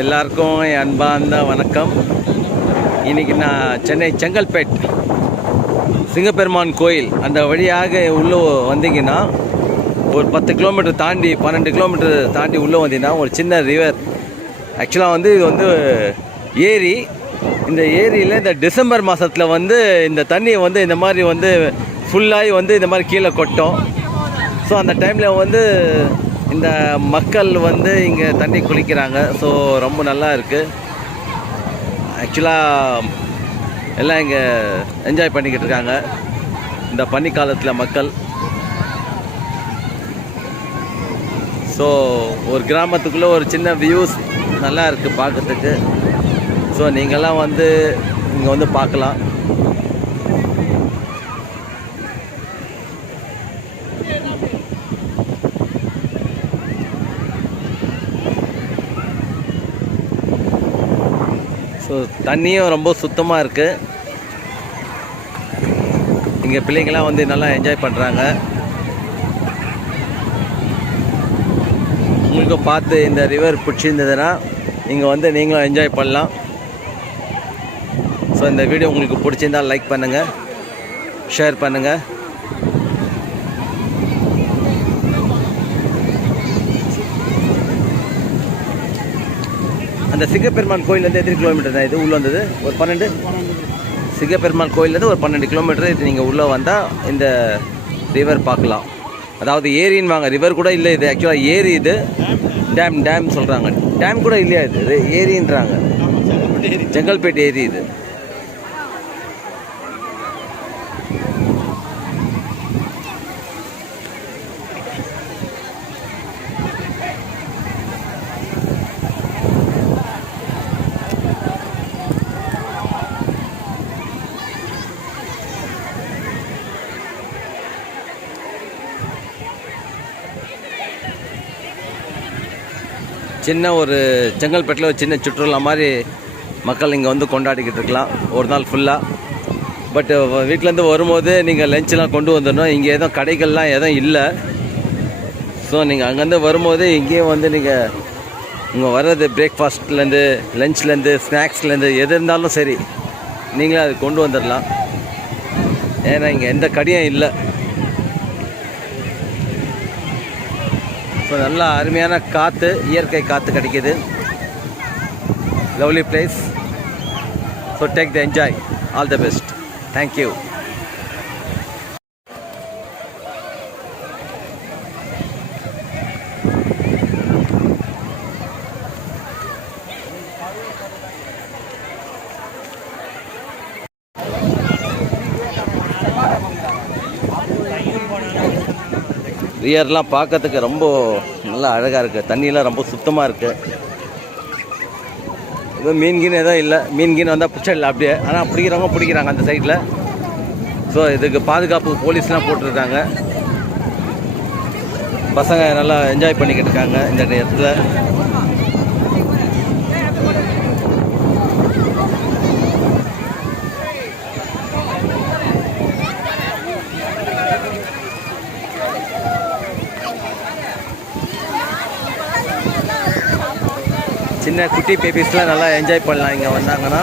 எல்லாருக்கும் என் அன்பார்ந்த வணக்கம். இன்றைக்கி நான் சென்னை செங்கல்பேட் சிங்கப்பெருமான் கோயில் அந்த வழியாக உள்ளே வந்தீங்கன்னா ஒரு 10 கிலோமீட்டர் தாண்டி 12 கிலோமீட்டர் தாண்டி உள்ளே வந்தீங்கன்னா ஒரு சின்ன ரிவர். ஆக்சுவலாக இது ஏரி. இந்த ஏரியில் இந்த டிசம்பர் மாதத்தில் இந்த தண்ணி இந்த மாதிரி ஃபுல்லாகி இந்த மாதிரி கீழே கொட்டும். ஸோ அந்த டைமில் இந்த மக்கள் இங்கே தண்ணி குளிக்கிறாங்க. ஸோ ரொம்ப நல்லா இருக்குது. ஆக்சுவலாக எல்லாம் இங்கே என்ஜாய் பண்ணிக்கிட்டு இருக்காங்க இந்த பனிக்காலத்தில் மக்கள். ஸோ ஒரு கிராமத்துக்குள்ளே ஒரு சின்ன வியூஸ் நல்லா இருக்குது பார்க்குறதுக்கு. ஸோ நீங்கள்லாம் இங்கே பார்க்கலாம். ஸோ தண்ணியும் ரொம்ப சுத்தமாக இருக்குது. இங்கே பிள்ளைங்களாம் நல்லா என்ஜாய் பண்ணுறாங்க. உங்களுக்கும் பார்த்து இந்த ரிவர் பிடிச்சிருந்ததுன்னா நீங்கள் நீங்களும் என்ஜாய் பண்ணலாம். ஸோ இந்த வீடியோ உங்களுக்கு பிடிச்சிருந்தால் லைக் பண்ணுங்கள், ஷேர் பண்ணுங்கள். அந்த சிங்கப்பெருமான் கோயிலேருந்து எத்தனை கிலோமீட்டர் தான் இது உள்ளே வந்தது? ஒரு 12. சிங்கப்பெருமான் கோயிலேருந்து ஒரு 12 கிலோமீட்டர் இது. நீங்கள் உள்ளே வந்தால் இந்த ரிவர் பார்க்கலாம். அதாவது ஏரின்னு வாங்க, ரிவர் கூட இல்லை இது. ஆக்சுவலாக ஏரி இது. டேம் சொல்கிறாங்க. டேம் கூட இல்லையா இது ஏரின்றாங்க. செங்கல்பேட் ஏரி இது. சின்ன ஒரு செங்கல்பேட்டில் ஒரு சின்ன சுற்றுலா மாதிரி மக்கள் இங்கே கொண்டாடிக்கிட்டு இருக்கலாம் ஒரு நாள் ஃபுல்லாக. பட்டு வீட்டிலேருந்து வரும்போது நீங்கள் லஞ்செலாம் கொண்டு வந்துடணும். இங்கே எதுவும் கடைகள்லாம் எதுவும் இல்லை. ஸோ நீங்கள் அங்கேருந்து வரும்போது இங்கேயும் நீங்கள் இங்கே வர்றது பிரேக்ஃபாஸ்ட்லேருந்து லஞ்ச்லேருந்து ஸ்நாக்ஸ்லேருந்து எது இருந்தாலும் சரி நீங்களே அது கொண்டு வந்துடலாம். ஏன்னா இங்கே எந்த கடையும் இல்லை. ஸோ நல்லா அருமையான காற்று, இயற்கை காற்று கிடைக்கிது. Lovely place. So take the enjoy. All the best. Thank you. ரியர்லாம் பார்க்கறதுக்கு ரொம்ப நல்லா அழகாக இருக்குது. தண்ணியெலாம் ரொம்ப சுத்தமாக இருக்குது. எதுவும் மீன்கீன் எதுவும் இல்லை. மீன்கீன் வந்தால் பிடிச்சிடல அப்படியே. ஆனால் பிடிக்கிறவங்க பிடிக்கிறாங்க அந்த சைடில். ஸோ இதுக்கு பாதுகாப்பு போலீஸ்லாம் போட்டிருக்காங்க. பசங்க நல்லா என்ஜாய் பண்ணிக்கிட்டு இருக்காங்க இந்த இடத்துல. சின்ன குட்டி பேபிஸ்லாம் நல்லா என்ஜாய் பண்ணலாம் இங்கே வந்தாங்கன்னா.